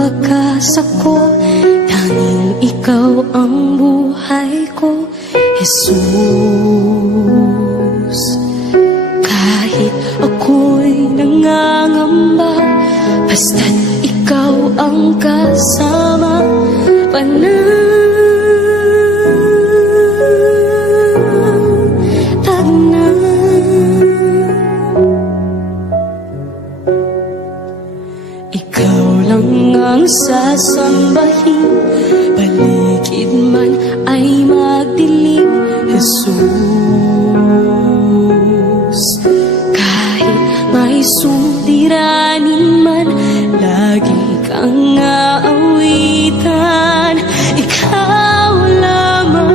pag-asa ko, tanging ikaw ang buhay ko, Jesus. Kahit ako'y nangangamba, basta't ikaw ang kasama, panatag na. Ikaw lang ang sasambahin, paligid man ay magdilim, Jesus. Kahit may suliranin man, lagi kang aawitan, ikaw lamang.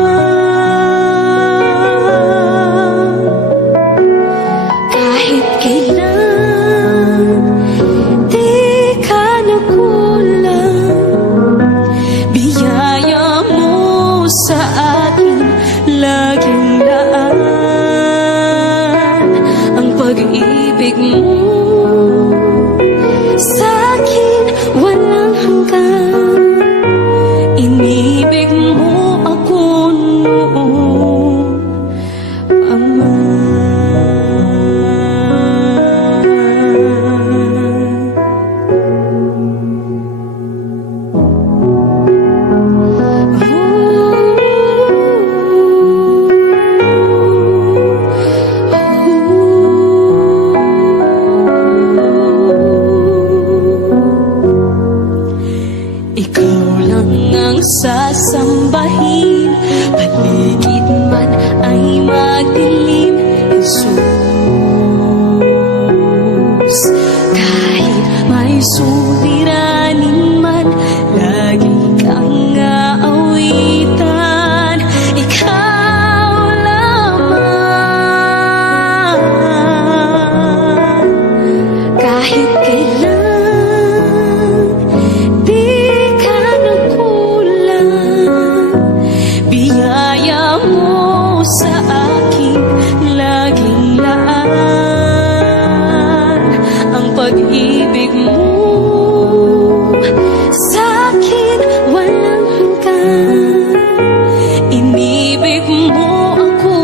Kahit kailan di ka nakulang, biyaya mo sa akin laging laan. Ang pag-ibig mo sa'kin walang hanggan, inibig mo ako noon pa man. Ikaw lang ang sasambahin, paligid man ay magdilim, Jesus. Kahit may suliranin man, lagi kang aawitan, ikaw lamang. Kahit kailan di ka nagkulang, biyaya mo sa akin laging laan. Ang pag-ibig mo sa'kin walang hanggan, inibig mo ako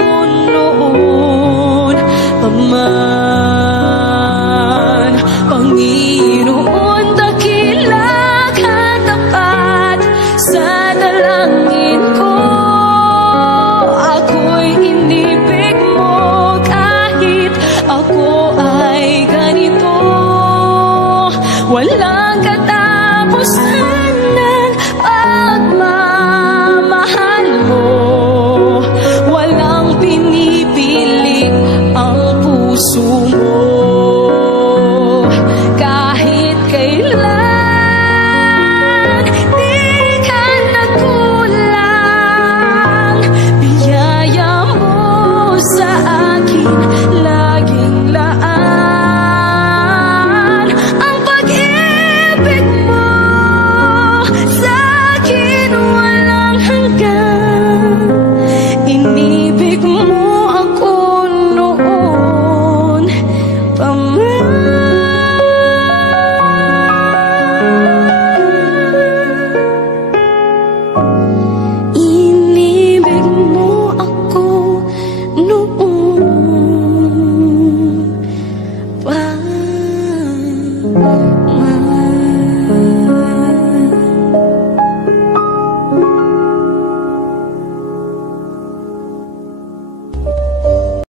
noon pa man. Panginoon, dakila ka tapat sa dalangin ko, ako'y inibig mo kahit ako ay ganito. Walang katapusan ng pagmamahal mo, walang pinipili ang puso mo.